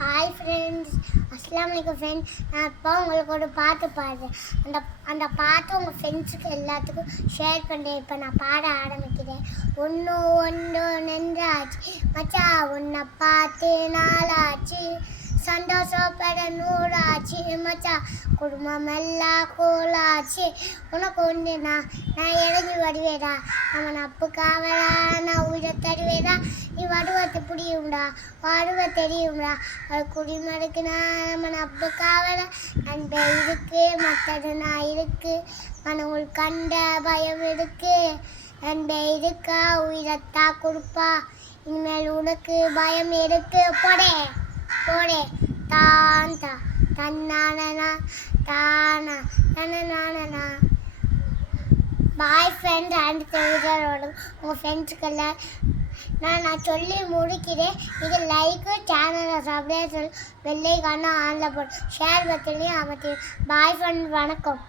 Hi friends, அஸ்ஸலாமு அலைக்கும் friends. நான் இப்போ உங்களுக்கு ஒரு பாட்டு பாடுறேன். அந்த அந்த பாட்டு உங்கள் ஃப்ரெண்ட்ஸுக்கு எல்லாத்துக்கும் ஷேர் பண்ணுறேன். இப்போ நான் பாட ஆரம்பிக்கிறேன். ஒன்று ஒன்று நெஞ்சாச்சு மச்சான், உன்னை பார்த்து நாளாச்சு, சந்தோஷப்பட நூறாச்சு மச்சான், குடும்பம் எல்லாம் கூலாச்சு. உனக்கு ஒன்று நான் இறங்கி வருவேடா, நம்ம நப்புக்காவடா, நான் உயிரை தருவேடா, நீ வடுவத்தை புரியும்டா, வடுவ தெரியும்டா, அது குடிமடுக்குனா நம்ம நப்புக்காவடா, அந்த இருக்கு மற்றது நான் இருக்கு, மனவுள் கண்ட பயம் இருக்கு, அந்த இருக்கா உயிரத்தா கொடுப்பா, இனிமேல் உனக்கு பயம் இருக்கு. போடே போடே தான் தன்னானா தானா தனநானா. பாய் ஃப்ரெண்ட் அண்ட் தெரிஞ்சவரோட உங்கள் ஃப்ரெண்ட்ஸுக்கெல்லாம் நான் சொல்லி முடிக்கிறேன். இது லைக்கு, சேனலை சப்ஸ்கிரைப், வெள்ளைக்கான ஆன்ல போட்டு ஷேர் பட்டனையும் அமைத்து. பாய் ஃப்ரெண்ட், வணக்கம்.